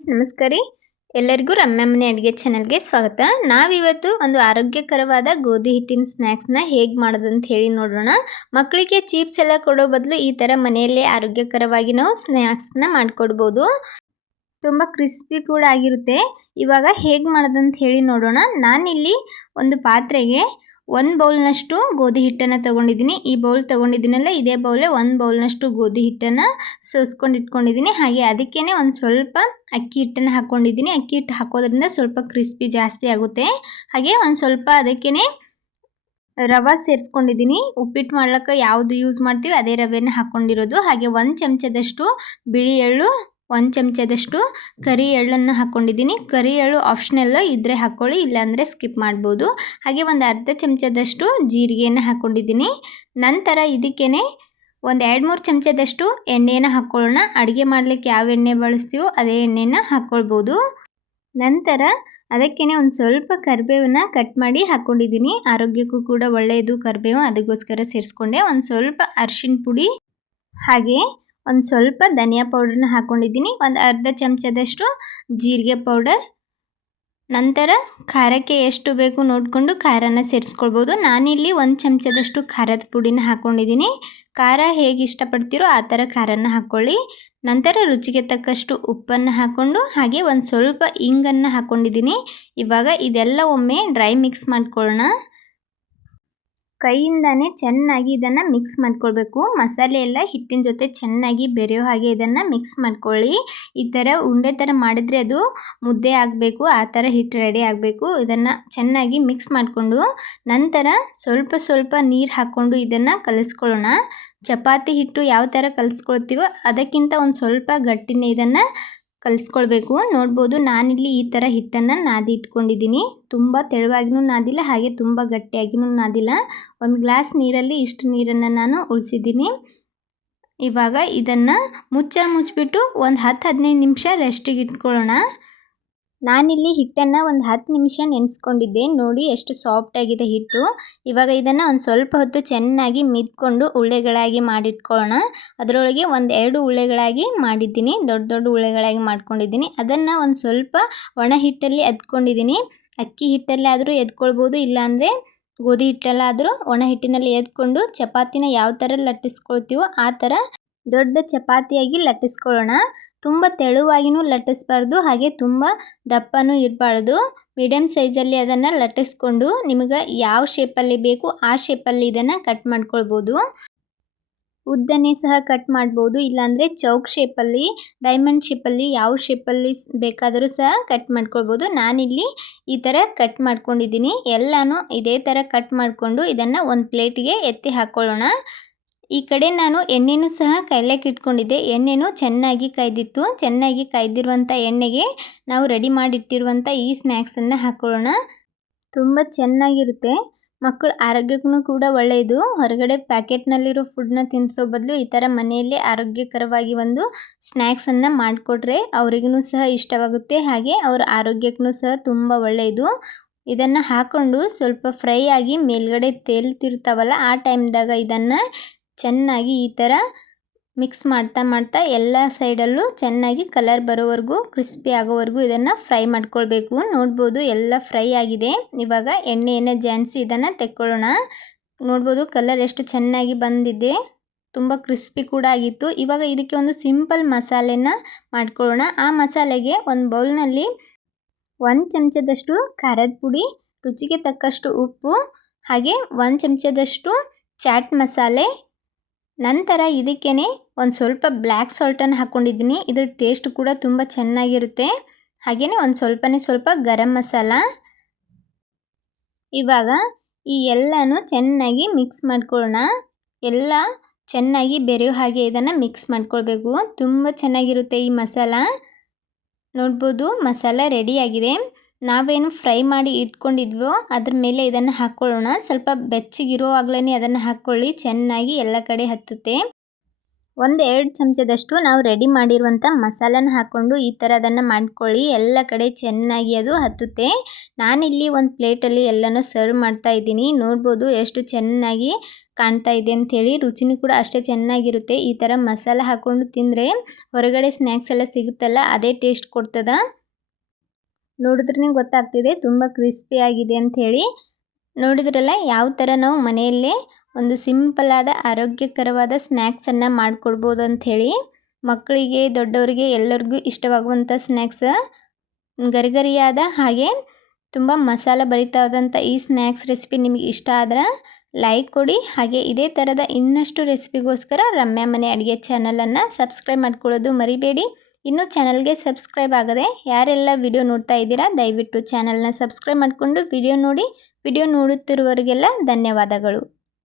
Friends ನಮಸ್ಕಾರ ರೀ. ಎಲ್ಲರಿಗೂ ರಮ್ಯಾ ಮನೆ ಅಡುಗೆ ಚಾನಲ್ಗೆ ಸ್ವಾಗತ. ನಾವಿವತ್ತು ಒಂದು ಆರೋಗ್ಯಕರವಾದ ಗೋಧಿ ಹಿಟ್ಟಿನ ಸ್ನ್ಯಾಕ್ಸ್ನ ಹೇಗೆ ಮಾಡೋದು ಅಂತ ಹೇಳಿ ನೋಡೋಣ. ಮಕ್ಕಳಿಗೆ ಚೀಪ್ಸ್ ಎಲ್ಲ ಕೊಡೋ ಬದಲು ಈ ಥರ ಮನೆಯಲ್ಲೇ ಆರೋಗ್ಯಕರವಾಗಿ ನಾವು ಸ್ನ್ಯಾಕ್ಸ್ನ ಮಾಡಿಕೊಡ್ಬೋದು. ತುಂಬ ಕ್ರಿಸ್ಪಿ ಕೂಡ ಆಗಿರುತ್ತೆ. ಇವಾಗ ಹೇಗೆ ಮಾಡೋದಂತ ಹೇಳಿ ನೋಡೋಣ. ನಾನಿಲ್ಲಿ ಒಂದು ಪಾತ್ರೆಗೆ 1 ಬೌಲ್ನಷ್ಟು ಗೋಧಿ ಹಿಟ್ಟನ್ನು ತೊಗೊಂಡಿದ್ದೀನಿ. ಈ ಬೌಲ್ ತೊಗೊಂಡಿದ್ದೀನಲ್ಲ, ಇದೇ ಬೌಲೇ 1 ಬೌಲ್ನಷ್ಟು ಗೋಧಿ ಹಿಟ್ಟನ್ನು ಸೋಸ್ಕೊಂಡು ಇಟ್ಕೊಂಡಿದ್ದೀನಿ. ಹಾಗೆ ಅದಕ್ಕೇ ಒಂದು ಸ್ವಲ್ಪ ಅಕ್ಕಿ ಹಿಟ್ಟನ್ನು ಹಾಕ್ಕೊಂಡಿದ್ದೀನಿ. ಅಕ್ಕಿ ಹಿಟ್ಟು ಹಾಕೋದ್ರಿಂದ ಸ್ವಲ್ಪ ಕ್ರಿಸ್ಪಿ ಜಾಸ್ತಿ ಆಗುತ್ತೆ. ಹಾಗೆ ಒಂದು ಸ್ವಲ್ಪ ಅದಕ್ಕೇ ರವೆ ಸೇರಿಸ್ಕೊಂಡಿದ್ದೀನಿ. ಉಪ್ಪಿಟ್ಟು ಮಾಡ್ಲಿಕ್ಕೆ ಯಾವುದು ಯೂಸ್ ಮಾಡ್ತೀವಿ ಅದೇ ರವೆನ ಹಾಕ್ಕೊಂಡಿರೋದು. ಹಾಗೆ 1 ಚಮಚದಷ್ಟು ಬಿಳಿ ಎಳ್ಳು, 1 ಚಮಚದಷ್ಟು ಕರಿ ಎಳ್ಳನ್ನು ಹಾಕ್ಕೊಂಡಿದ್ದೀನಿ. ಕರಿ ಎಳ್ಳು ಆಪ್ಷನಲ್ ಇದ್ದರೆ ಹಾಕ್ಕೊಳ್ಳಿ, ಇಲ್ಲಾಂದರೆ ಸ್ಕಿಪ್ ಮಾಡ್ಬೋದು. ಹಾಗೆ ಒಂದು ಅರ್ಧ ಚಮಚದಷ್ಟು ಜೀರಿಗೆಯನ್ನು ಹಾಕ್ಕೊಂಡಿದ್ದೀನಿ. ನಂತರ ಇದಕ್ಕೇ ಒಂದು 2-3 ಚಮಚದಷ್ಟು ಎಣ್ಣೆಯನ್ನು ಹಾಕ್ಕೊಳ್ಳೋಣ. ಅಡುಗೆ ಮಾಡಲಿಕ್ಕೆ ಯಾವ ಎಣ್ಣೆ ಬಳಸ್ತೀವೋ ಅದೇ ಎಣ್ಣೆನ ಹಾಕ್ಕೊಳ್ಬೋದು. ನಂತರ ಅದಕ್ಕೇ ಒಂದು ಸ್ವಲ್ಪ ಕರಿಬೇವನ್ನ ಕಟ್ ಮಾಡಿ ಹಾಕ್ಕೊಂಡಿದ್ದೀನಿ. ಆರೋಗ್ಯಕ್ಕೂ ಕೂಡ ಒಳ್ಳೆಯದು ಕರಿಬೇವು, ಅದಕ್ಕೋಸ್ಕರ ಸೇರಿಸ್ಕೊಂಡೆ. ಒಂದು ಸ್ವಲ್ಪ ಅರಿಶಿನ ಪುಡಿ, ಹಾಗೆ ಒಂದು ಸ್ವಲ್ಪ ಧನಿಯಾ ಪೌಡ್ರನ್ನ ಹಾಕ್ಕೊಂಡಿದ್ದೀನಿ. ಒಂದು ಅರ್ಧ ಚಮಚದಷ್ಟು ಜೀರಿಗೆ ಪೌಡರ್. ನಂತರ ಖಾರಕ್ಕೆ ಎಷ್ಟು ಬೇಕು ನೋಡಿಕೊಂಡು ಖಾರನ ಸೇರಿಸ್ಕೊಳ್ಬೋದು. ನಾನಿಲ್ಲಿ 1 ಚಮಚದಷ್ಟು ಖಾರದ ಪುಡಿನ ಹಾಕ್ಕೊಂಡಿದ್ದೀನಿ. ಖಾರ ಹೇಗೆ ಇಷ್ಟಪಡ್ತೀರೋ ಆ ಥರ ಖಾರನ ಹಾಕ್ಕೊಳ್ಳಿ. ನಂತರ ರುಚಿಗೆ ತಕ್ಕಷ್ಟು ಉಪ್ಪನ್ನು ಹಾಕ್ಕೊಂಡು ಹಾಗೆ ಒಂದು ಸ್ವಲ್ಪ ಇಂಗನ್ನು ಹಾಕ್ಕೊಂಡಿದ್ದೀನಿ. ಇವಾಗ ಇದೆಲ್ಲ ಒಮ್ಮೆ ಡ್ರೈ ಮಿಕ್ಸ್ ಮಾಡ್ಕೊಳ್ಳೋಣ. ಕೈಯಿಂದಾನೇ ಚೆನ್ನಾಗಿ ಇದನ್ನು ಮಿಕ್ಸ್ ಮಾಡ್ಕೊಳ್ಬೇಕು. ಮಸಾಲೆ ಎಲ್ಲ ಹಿಟ್ಟಿನ ಜೊತೆ ಚೆನ್ನಾಗಿ ಬೆರೆಯೋ ಹಾಗೆ ಇದನ್ನು ಮಿಕ್ಸ್ ಮಾಡ್ಕೊಳ್ಳಿ. ಈ ಥರ ಉಂಡೆ ಥರ ಮಾಡಿದರೆ ಅದು ಮುದ್ದೆ ಆಗಬೇಕು, ಆ ಥರ ಹಿಟ್ಟು ರೆಡಿ ಆಗಬೇಕು. ಇದನ್ನು ಚೆನ್ನಾಗಿ ಮಿಕ್ಸ್ ಮಾಡಿಕೊಂಡು ನಂತರ ಸ್ವಲ್ಪ ಸ್ವಲ್ಪ ನೀರು ಹಾಕ್ಕೊಂಡು ಇದನ್ನು ಕಲಿಸ್ಕೊಳ್ಳೋಣ. ಚಪಾತಿ ಹಿಟ್ಟು ಯಾವ ಥರ ಕಲಿಸ್ಕೊಳ್ತೀವೋ ಅದಕ್ಕಿಂತ ಒಂದು ಸ್ವಲ್ಪ ಗಟ್ಟಿನೇ ಇದನ್ನು ಕಲಿಸ್ಕೊಳ್ಬೇಕು. ನೋಡ್ಬೋದು, ನಾನಿಲ್ಲಿ ಈ ಥರ ಹಿಟ್ಟನ್ನು ನಾದಿ ಇಟ್ಕೊಂಡಿದ್ದೀನಿ. ತುಂಬ ತೆಳುವಾಗಿನೂ ನಾದಿಲ್ಲ, ಹಾಗೆ ತುಂಬ ಗಟ್ಟಿಯಾಗಿನೂ ನಾದಿಲ್ಲ. 1 ಗ್ಲಾಸ್ ನೀರಲ್ಲಿ ಇಷ್ಟು ನೀರನ್ನು ನಾನು ಉಳಿಸಿದ್ದೀನಿ. ಇವಾಗ ಇದನ್ನು ಮುಚ್ಚಿಬಿಟ್ಟು ಒಂದು 10-15 ನಿಮಿಷ ರೆಸ್ಟಿಗೆ ಇಟ್ಕೊಳ್ಳೋಣ. ನಾನಿಲ್ಲಿ ಹಿಟ್ಟನ್ನು ಒಂದು 10 ನಿಮಿಷ ನೆನೆಸ್ಕೊಂಡಿದ್ದೆ. ನೋಡಿ ಎಷ್ಟು ಸಾಫ್ಟಾಗಿದೆ ಹಿಟ್ಟು. ಇವಾಗ ಇದನ್ನು ಒಂದು ಸ್ವಲ್ಪ ಹೊತ್ತು ಚೆನ್ನಾಗಿ ಮಿದ್ಕೊಂಡು ಉಳ್ಳೆಗಳಾಗಿ ಮಾಡಿಟ್ಕೊಳ್ಳೋಣ. ಅದರೊಳಗೆ 1-2 ಉಳ್ಳೆಗಳಾಗಿ ಮಾಡಿದ್ದೀನಿ, ದೊಡ್ಡ ದೊಡ್ಡ ಉಳ್ಳೆಗಳಾಗಿ ಮಾಡ್ಕೊಂಡಿದ್ದೀನಿ. ಅದನ್ನು ಒಂದು ಸ್ವಲ್ಪ ಒಣ ಹಿಟ್ಟಲ್ಲಿ ಎದ್ಕೊಂಡಿದ್ದೀನಿ. ಅಕ್ಕಿ ಹಿಟ್ಟಲ್ಲಿ ಆದರೂ ಎದ್ಕೊಳ್ಬೋದು, ಇಲ್ಲಾಂದರೆ ಗೋಧಿ ಹಿಟ್ಟಲ್ಲಾದರೂ ಒಣ ಹಿಟ್ಟಿನಲ್ಲಿ ಎದ್ಕೊಂಡು ಚಪಾತಿನ ಯಾವ ಥರ ಲಟ್ಟಿಸ್ಕೊಳ್ತೀವೋ ಆ ಥರ ದೊಡ್ಡ ಚಪಾತಿಯಾಗಿ ಲಟ್ಟಿಸ್ಕೊಳ್ಳೋಣ. ತುಂಬ ತೆಳುವಾಗಿನೂ ಲಟ್ಟಿಸ್ಬಾರ್ದು, ಹಾಗೆ ತುಂಬ ದಪ್ಪನೂ ಇರಬಾರ್ದು. ಮೀಡಿಯಮ್ ಸೈಜಲ್ಲಿ ಅದನ್ನು ಲಟ್ಟಿಸ್ಕೊಂಡು ನಿಮಗೆ ಯಾವ ಶೇಪಲ್ಲಿ ಬೇಕು ಆ ಶೇಪಲ್ಲಿ ಇದನ್ನು ಕಟ್ ಮಾಡ್ಕೊಳ್ಬೋದು. ಉದ್ದನೇ ಸಹ ಕಟ್ ಮಾಡ್ಬೋದು, ಇಲ್ಲಾಂದರೆ ಚೌಕ್ ಶೇಪಲ್ಲಿ, ಡೈಮಂಡ್ ಶೇಪಲ್ಲಿ, ಯಾವ ಶೇಪಲ್ಲಿ ಬೇಕಾದರೂ ಸಹ ಕಟ್ ಮಾಡ್ಕೊಳ್ಬೋದು. ನಾನಿಲ್ಲಿ ಈ ಥರ ಕಟ್ ಮಾಡ್ಕೊಂಡಿದ್ದೀನಿ. ಎಲ್ಲನೂ ಇದೇ ಥರ ಕಟ್ ಮಾಡಿಕೊಂಡು ಇದನ್ನು ಒಂದು ಪ್ಲೇಟಿಗೆ ಎತ್ತಿ ಹಾಕ್ಕೊಳ್ಳೋಣ. ಈ ಕಡೆ ನಾನು ಎಣ್ಣೆನೂ ಸಹ ಕಾಯ್ಲಿಕ್ಕೆ ಇಟ್ಕೊಂಡಿದ್ದೆ. ಎಣ್ಣೆನೂ ಚೆನ್ನಾಗಿ ಕಾಯ್ದಿತ್ತು. ಚೆನ್ನಾಗಿ ಕಾಯ್ದಿರುವಂಥ ಎಣ್ಣೆಗೆ ನಾವು ರೆಡಿ ಮಾಡಿಟ್ಟಿರುವಂಥ ಈ ಸ್ನ್ಯಾಕ್ಸನ್ನು ಹಾಕ್ಕೊಳ್ಳೋಣ. ತುಂಬ ಚೆನ್ನಾಗಿರುತ್ತೆ. ಮಕ್ಕಳ ಆರೋಗ್ಯಕ್ಕೂ ಕೂಡ ಒಳ್ಳೆಯದು. ಹೊರಗಡೆ ಪ್ಯಾಕೆಟ್ನಲ್ಲಿರೋ ಫುಡ್ನ ತಿನ್ನಿಸೋ ಬದಲು ಈ ಥರ ಮನೆಯಲ್ಲೇ ಆರೋಗ್ಯಕರವಾಗಿ ಒಂದು ಸ್ನ್ಯಾಕ್ಸನ್ನು ಮಾಡಿಕೊಟ್ರೆ ಅವರಿಗೂ ಸಹ ಇಷ್ಟವಾಗುತ್ತೆ, ಹಾಗೆ ಅವರ ಆರೋಗ್ಯಕ್ಕೂ ಸಹ ತುಂಬ ಒಳ್ಳೆಯದು. ಇದನ್ನು ಹಾಕ್ಕೊಂಡು ಸ್ವಲ್ಪ ಫ್ರೈ ಆಗಿ ಮೇಲ್ಗಡೆ ತೇಲ್ತಿರ್ತಾವಲ್ಲ, ಆ ಟೈಮ್ದಾಗ ಇದನ್ನು ಚೆನ್ನಾಗಿ ಈ ಥರ ಮಿಕ್ಸ್ ಮಾಡ್ತಾ ಎಲ್ಲ ಸೈಡಲ್ಲೂ ಚೆನ್ನಾಗಿ ಕಲರ್ ಬರೋವರೆಗೂ, ಕ್ರಿಸ್ಪಿ ಆಗೋವರೆಗೂ ಇದನ್ನು ಫ್ರೈ ಮಾಡ್ಕೊಳ್ಬೇಕು. ನೋಡ್ಬೋದು ಎಲ್ಲ ಫ್ರೈ ಆಗಿದೆ. ಇವಾಗ ಎಣ್ಣೆಯನ್ನು ಜಾನ್ಸಿ ಇದನ್ನು ತೆಕ್ಕೊಳ್ಳೋಣ. ನೋಡ್ಬೋದು ಕಲರ್ ಎಷ್ಟು ಚೆನ್ನಾಗಿ ಬಂದಿದೆ, ತುಂಬ ಕ್ರಿಸ್ಪಿ ಕೂಡ ಆಗಿತ್ತು. ಇವಾಗ ಇದಕ್ಕೆ ಒಂದು ಸಿಂಪಲ್ ಮಸಾಲೆನ ಮಾಡ್ಕೊಳ್ಳೋಣ. ಆ ಮಸಾಲೆಗೆ ಒಂದು ಬೌಲ್ನಲ್ಲಿ 1 ಚಮಚದಷ್ಟು ಖಾರದ ಪುಡಿ, ರುಚಿಗೆ ತಕ್ಕಷ್ಟು ಉಪ್ಪು, ಹಾಗೆ 1 ಚಮಚದಷ್ಟು ಚಾಟ್ ಮಸಾಲೆ. ನಂತರ ಇದಕ್ಕೇ ಒಂದು ಸ್ವಲ್ಪ ಬ್ಲ್ಯಾಕ್ ಸಾಲ್ಟನ್ನು ಹಾಕ್ಕೊಂಡಿದ್ದೀನಿ. ಇದ್ರ ಟೇಸ್ಟ್ ಕೂಡ ತುಂಬ ಚೆನ್ನಾಗಿರುತ್ತೆ. ಹಾಗೆಯೇ ಒಂದು ಸ್ವಲ್ಪ ಗರಂ ಮಸಾಲ. ಇವಾಗ ಈ ಎಲ್ಲನೂ ಚೆನ್ನಾಗಿ ಮಿಕ್ಸ್ ಮಾಡ್ಕೊಳ್ಳೋಣ. ಎಲ್ಲ ಚೆನ್ನಾಗಿ ಬೆರೆಯೋ ಹಾಗೆ ಇದನ್ನು ಮಿಕ್ಸ್ ಮಾಡ್ಕೊಳ್ಬೇಕು. ತುಂಬ ಚೆನ್ನಾಗಿರುತ್ತೆ ಈ ಮಸಾಲ. ನೋಡ್ಬೋದು ಮಸಾಲ ರೆಡಿಯಾಗಿದೆ. ನಾವೇನು ಫ್ರೈ ಮಾಡಿ ಇಟ್ಕೊಂಡಿದ್ವೋ ಅದ್ರ ಮೇಲೆ ಇದನ್ನು ಹಾಕ್ಕೊಳ್ಳೋಣ. ಸ್ವಲ್ಪ ಬೆಚ್ಚಗಿರುವಾಗಲೇ ಅದನ್ನು ಹಾಕ್ಕೊಳ್ಳಿ, ಚೆನ್ನಾಗಿ ಎಲ್ಲ ಕಡೆ ಹತ್ತುತ್ತೆ. 1-2 ಚಮಚದಷ್ಟು ನಾವು ರೆಡಿ ಮಾಡಿರುವಂಥ ಮಸಾಲನ ಹಾಕ್ಕೊಂಡು ಈ ಥರ ಅದನ್ನು ಮಾಡ್ಕೊಳ್ಳಿ. ಎಲ್ಲ ಕಡೆ ಚೆನ್ನಾಗಿ ಅದು ಹತ್ತುತ್ತೆ. ನಾನಿಲ್ಲಿ ಒಂದು ಪ್ಲೇಟಲ್ಲಿ ಎಲ್ಲನೂ ಸರ್ವ್ ಮಾಡ್ತಾ ಇದ್ದೀನಿ. ನೋಡ್ಬೋದು ಎಷ್ಟು ಚೆನ್ನಾಗಿ ಕಾಣ್ತಾ ಇದೆ ಅಂಥೇಳಿ. ರುಚಿನೂ ಕೂಡ ಅಷ್ಟೇ ಚೆನ್ನಾಗಿರುತ್ತೆ. ಈ ಥರ ಮಸಾಲ ಹಾಕ್ಕೊಂಡು ತಿಂದರೆ ಹೊರಗಡೆ ಸ್ನ್ಯಾಕ್ಸ್ ಎಲ್ಲ ಸಿಗುತ್ತಲ್ಲ ಅದೇ ಟೇಸ್ಟ್ ಕೊಡ್ತದ. ನೋಡಿದ್ರೆ ನಿಮ್ಗೆ ಗೊತ್ತಾಗ್ತಿದೆ ತುಂಬ ಕ್ರಿಸ್ಪಿಯಾಗಿದೆ ಅಂಥೇಳಿ. ನೋಡಿದ್ರಲ್ಲ ಯಾವ ಥರ ನಾವು ಮನೆಯಲ್ಲೇ ಒಂದು ಸಿಂಪಲ್ ಆದ ಆರೋಗ್ಯಕರವಾದ ಸ್ನ್ಯಾಕ್ಸನ್ನು ಮಾಡಿಕೊಡ್ಬೋದು ಅಂಥೇಳಿ. ಮಕ್ಕಳಿಗೆ ದೊಡ್ಡವರಿಗೆ ಎಲ್ಲರಿಗೂ ಇಷ್ಟವಾಗುವಂಥ ಸ್ನ್ಯಾಕ್ಸ್. ಗರಿಗರಿಯಾದ ಹಾಗೆ ತುಂಬ ಮಸಾಲ ಭರಿತವಾದಂಥ ಈ ಸ್ನ್ಯಾಕ್ಸ್ ರೆಸಿಪಿ ನಿಮಗೆ ಇಷ್ಟ ಆದ್ರೆ ಲೈಕ್ ಕೊಡಿ. ಹಾಗೆ ಇದೇ ಥರದ ಇನ್ನಷ್ಟು ರೆಸಿಪಿಗೋಸ್ಕರ ರಮ್ಯಾ ಮನೆ ಅಡುಗೆ ಚಾನಲನ್ನು ಸಬ್ಸ್ಕ್ರೈಬ್ ಮಾಡ್ಕೊಳ್ಳೋದು ಮರಿಬೇಡಿ. ಇನ್ನೂ ಚಾನಲ್ಗೆ ಸಬ್ಸ್ಕ್ರೈಬ್ ಆಗದೆ ಯಾರೆಲ್ಲ ವಿಡಿಯೋ ನೋಡ್ತಾ ಇದ್ದೀರಾ ದಯವಿಟ್ಟು ಚಾನಲ್ನ ಸಬ್ಸ್ಕ್ರೈಬ್ ಮಾಡಿಕೊಂಡು ವಿಡಿಯೋ ನೋಡಿ. ವಿಡಿಯೋ ನೋಡುತ್ತಿರುವವರಿಗೆಲ್ಲ ಧನ್ಯವಾದಗಳು.